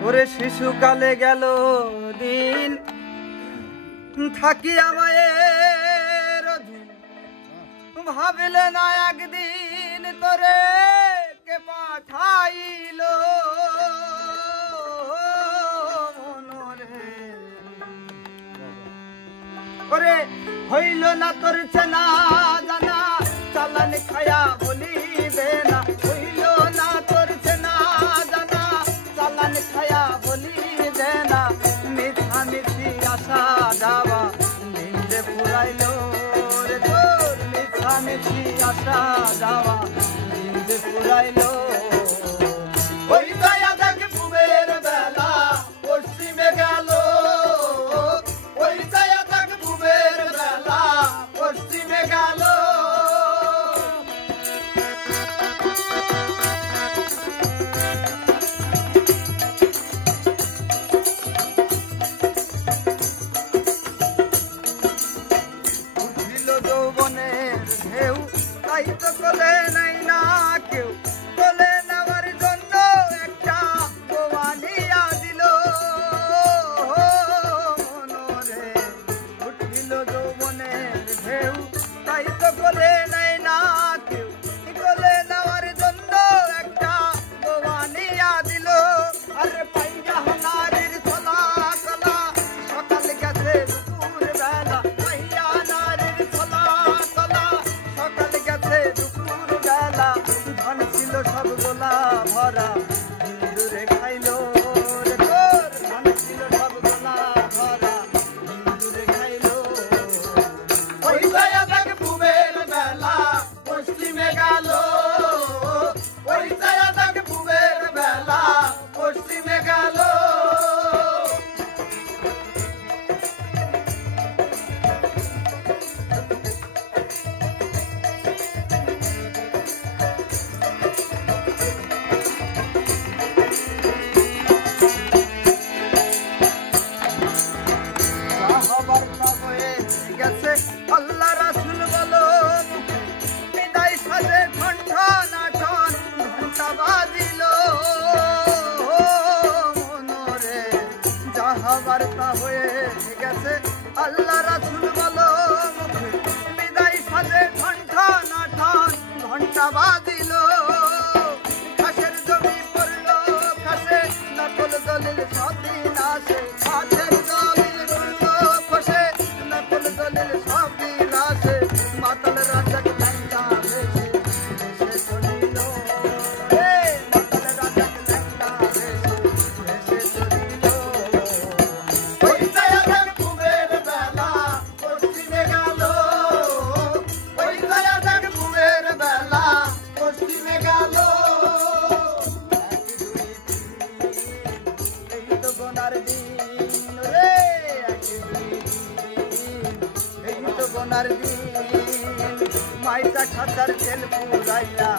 ওরে শিশুকালে গেল দিন থাকি আমায়ের অধীন ভাবিলে না একদিন তোরে কে পাঠাইল ওরে হইল না তোর চেনা জানা চালান খায়া বলি দে না হইল না তোর চেনা জানা চালান খায়া বলি দে না মিঠা মিঠি আশা যাওয়া নিন্দে পুরাইলো রে তোর মিঠা মিঠি আশা যাওয়া নিন্দে পুরাইলো ওই দয়া দেখ পুবের বেলা পশ্চিমে গেল ওই দয়া দেখ পুবের বেলা পশ্চিমে গেল যৌবনের ঢেউ তাই তো কোলে নাই না কেউ কোলে নেওয়ার জন্য একটা গোয়ালিয়া দিল মনরে উঠিল যৌবনের ঢেউ তাই তো কোলে নাই না কেউ কোলে নেওয়ার জন্য একটা গোয়ালিয়া দিল আরে পাইয়া নারীর ছলা কলা সকাল গেছে দুপুর বেলা পাইয়া নারীর ছলা কলা সকাল গেছে দুপুর বেলা ধন ছিল সব গোলা ভরা হিন্দুরে খাইলো রে তোর ধন ছিল সব গোলা ভরা হিন্দুরে খাইলো ওই দয়া দেখ পুবের বেলা পশ্চিমে গেল ওই দয়া দেখ পুবের বেলা পশ্চিমে গেল গেছে আল্লাহ রাসূল বলো বিদায় সাজে ঘণ্টা না ঠন ঘণ্টা বাজিল মনরে যাহা বার্তা হয়ে গেছে আল্লাহ রাসূল বলো বিদায় সাজে ঘণ্টা না ঠন ঘণ্টা বাজিল খাসের জমি পড়লো খাসে নকল দলিল সবদিন আসে খাসের জমির পড়লো খসে নকল দলিল সবদিন আসে মাতাল রাজাক ল্যাংটা ভেসে ভেসে চলিল রে মাতাল রাজাক ল্যাংটা ভেসে ভেসে চলিল ওই দয়া দেখ পুবের বেলা পশ্চিমে গেল ওই দয়া দেখ পুবের বেলা পশ্চিমে গেল এই তো গোনার দিন রে এই তো গোনার দিন মাইটা খাতার তেল পুরাইয়া